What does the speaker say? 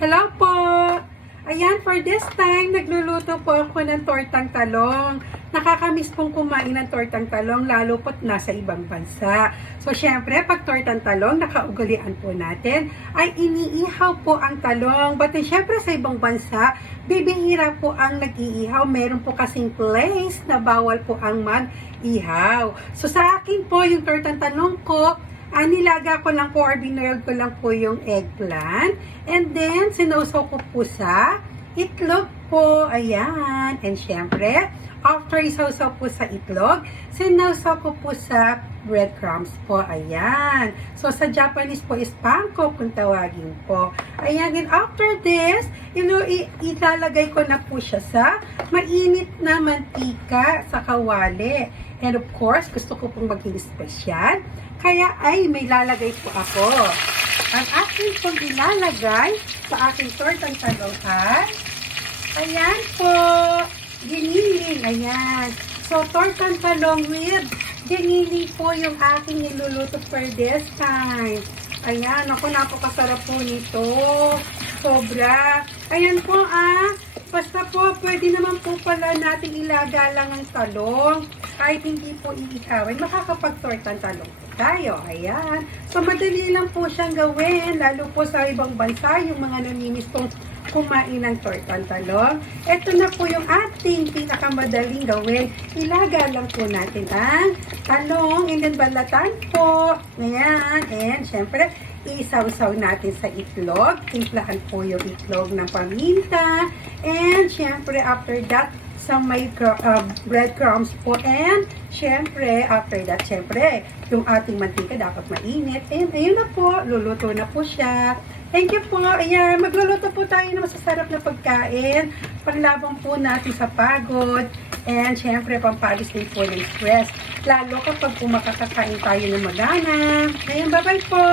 Hello po! Ayan, for this time, nagluluto po ako ng tortang talong. Nakakamiss pong kumain ng tortang talong, lalo po't nasa ibang bansa. So, syempre, pag tortang talong, nakaugalian po natin, ay iniihaw po ang talong. But syempre, sa ibang bansa, bibihira po ang nag-iihaw. Meron po kasing place na bawal po ang mag-ihaw. So, sa akin po, yung tortang talong ko, nilaga ko lang po or binoil ko lang po yung eggplant. And then, sinausaw ko po sa itlog po. Ayan. And syempre, after isausaw po sa itlog, sinausaw ko po sa breadcrumbs po. Ayan. So, sa Japanese po is panko kung tawagin po. Ayan. And after this, ilalagay ko na po siya sa mainit na mantika sa kawali. And of course, gusto ko pong maging special. Kaya ay may lalagay po ako. Ang aking pong ilalagay sa aking tortang talong ay, ayan po, giniling. Ayan. So, tortang talong with giniling po yung aking niluluto for this time. Ayan. Ako, napakasarap po nito. Sobra. Ayan po basta po, pwede naman po pala natin ilaga lang ang talong. Kahit hindi po iihawin, makakapag-tortang talong po tayo. Ayan. So, madali lang po siyang gawin. Lalo po sa ibang bansa, yung mga namimiss pong kumain ng tortang talong. Ito na po yung ating pinakamadaling gawin. Ilaga lang po natin ang talong. And then, balatan po. Ayan. And, syempre, isaw-saw natin sa itlog. Timplahan po yung itlog ng paminta. And, syempre, after that, sa may breadcrumbs po. And, syempre, after that, syempre, yung ating mantika dapat mainit. And, ayun na po, luluto na po siya. Thank you po. Ayan, magluluto po tayo ng masasarap na pagkain. Panglabang po natin sa pagod. And, syempre, pampalis din po ng stress. Lalo kapag makakakain tayo ng magana. Ayan, bye-bye po!